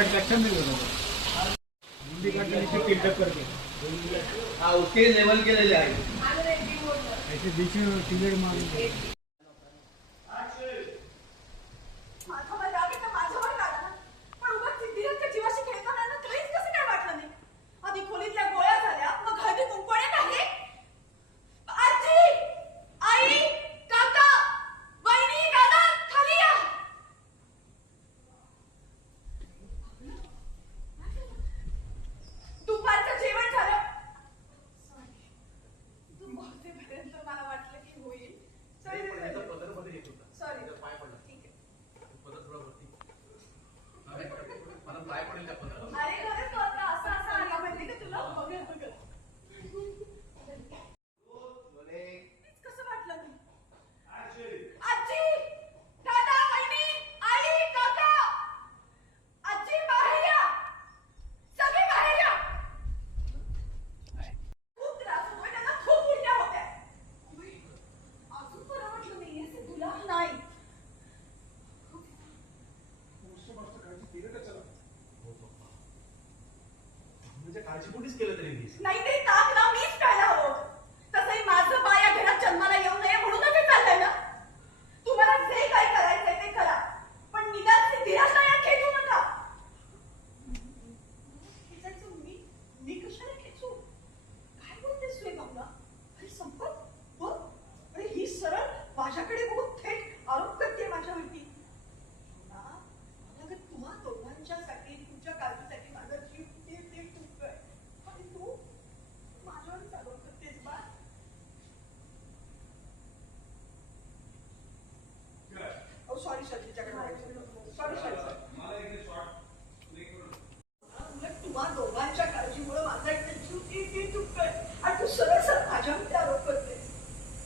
लक्षण नहीं होता हिंदी का नीचे टिल्डअप करके हाँ उसके लेवल के ले जाएंगे ऐसे बीच में टिल्डर मारेंगे काळजीपोटीच केलं तरी नाही ते ताक ना मीच प्यायला हवं तसंही माझं बा या घरात जन्माला येऊ नये म्हणूनच हे चाललंय ना तुम्हाला जे काही करायचंय ते करा पण निदान ती दिराशा या खेचू नका मी कशाला खेचू काय बोलतेस तू गंगा अरे संपत हो अरे ही सरळ माझ्याकडे बघून थेट आरोप करते माझ्यावरती तुम्हा दोघांच्यासाठी तुमच्या काळजीसाठी माझा जीव ते तुटतोय आणि तू माझ्यावर चालू करतेस बा सॉरी सर तिच्याकडे सॉरी सर तुम्हा दोघांच्या काळजीमुळे माझा इथे जीव ते तुटतोय आणि तू सरळ सर माझ्यावरती आरोप करते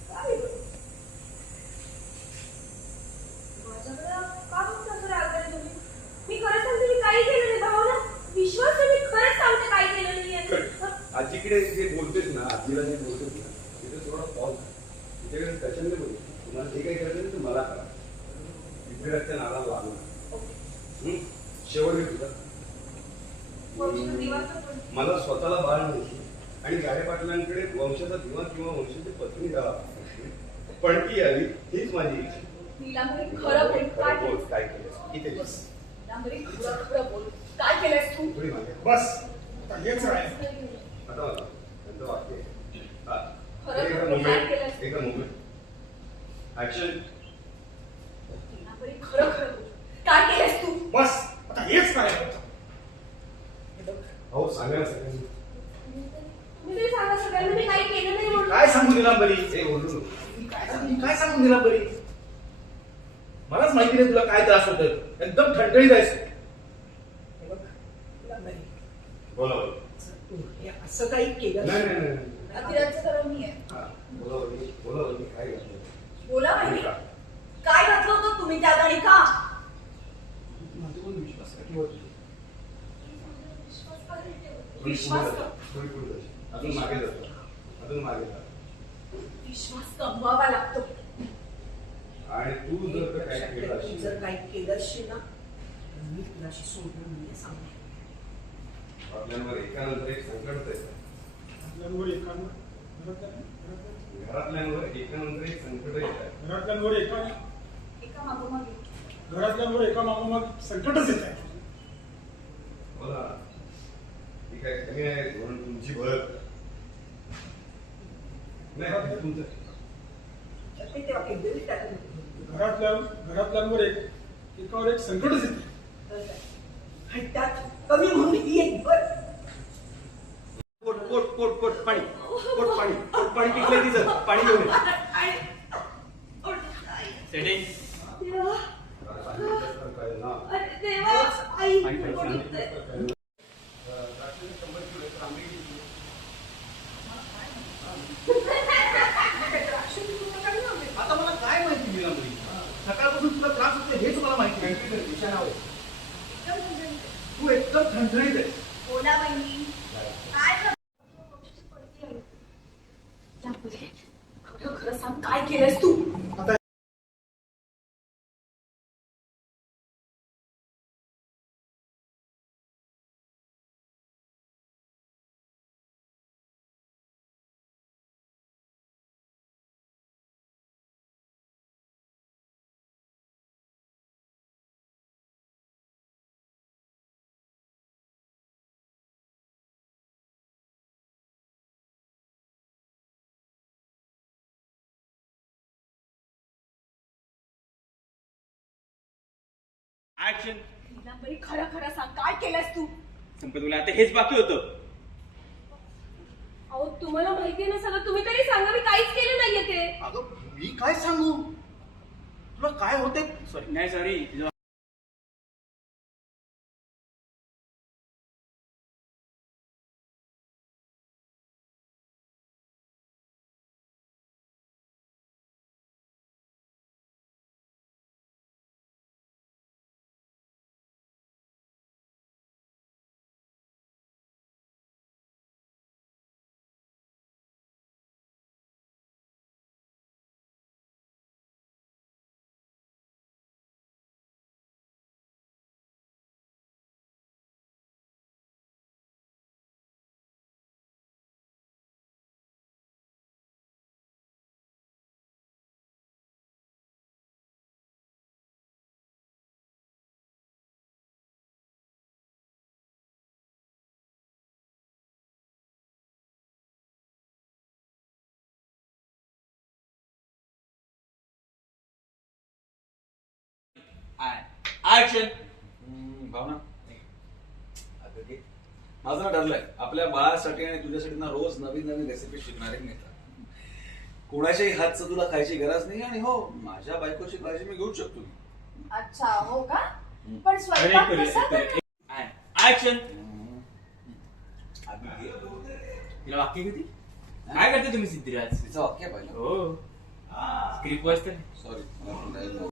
काय माझ्याकडे का बघता सर आग्रह तुम्ही मी खरं सांगते मी काही केलं नाही भावना विश्वास आहे मी खरंच सांगते काही केलं नाही आजीकडे जे बोलतेस ना आजीला जे बोलतेस ना तिथे थोडा पॉज तिच्याकडे कशाने बोल तुम्हाला जे काही करायचं ते मला करा इकडे नाला लागणार शेवट मी तुझा मला स्वतःला बाळ नाही आणि गाडे पाटलांकडे वंशाचा दिवा किंवा वंशाची पत्नी द्यावा पण ती आली हीच माझी इच्छा खरं बोल काय केलं इथे बस खरं बोल काय केलंस तू थोडी मागे बस आता हेच राहील आता मला त्यांचं वाक्य एका मुमेंट ऍक्शन खरं खरं काय केलंस तू बस आता हेच राहील हो सांगा ना सगळ्यांनी तुम्ही सांगा सगळ्यांना मी काही केलं नाही म्हणून काय सांगू दिला बरी हे बोललो काय सांगून दिला बरी मलाच माहिती नाही तुला काय त्रास होतोय एकदम ठणठणीत आहेस बोला असं काही केलं नाही नाही नाही अतिराचं खरं मी आहे बोला काय घातलं बोला माहिती काय घातलं होतं तुम्ही त्या गाडी का माझं पण विश्वास का ठेवत विश्वास अजून मागे जातो विश्वास कमवावा लागतो आणि तू जर काय केलं असेल जर काही केलं असेल ना मी तुलाशी सोडणार म्हणजे सांगणार आपल्यावर एकानंतर एक संकट येतं घरातल्यांवर एकानंतर एक संकट येत घरातल्यांवर एका मागोमाग संकटच येत आहे बोला ती काय कमी आहे म्हणून तुमची भर नाही तुमचं घरातल्यांवर एकावर एक संकटच येते आणि त्यात कमी म्हणून ही एक भर पोट पाणी पिकलंय तिचं पाणी घेऊन सेटिंग देवा आई ऍक्शन. नीलांबरी खरं खरं सांग काय केलंस तू? संपत बोला आता हेच बाकी होतं. अहो तुम्हाला माहितीये ना सगळं, तुम्ही तरी सांगा, मी काहीच केलं नाहीये ते. अगं मी काय सांगू तुला काय होते सॉरी नाही सॉरी. ऍक्शन. भावना आता घे. माझं ना ठरलंय आपल्या बाळासाठी आणि तुझ्यासाठी ना रोज नवीन नवीन रेसिपी शिकणारे मिळतात. कोणाच्याही हातचं तुला खायची गरज नाही आणि हो माझ्या बायकोची काळजी मी घेऊ शकतो. अच्छा हो का? पण स्वयंपाक कसा करणार? ऍक्शन. आधी घे. तिला वाक्य किती काय करते तुम्ही सिद्धिराज? तिचं वाक्य पाहिलं. हो स्क्रिप्ट वाचते. सॉरी मला पण नाही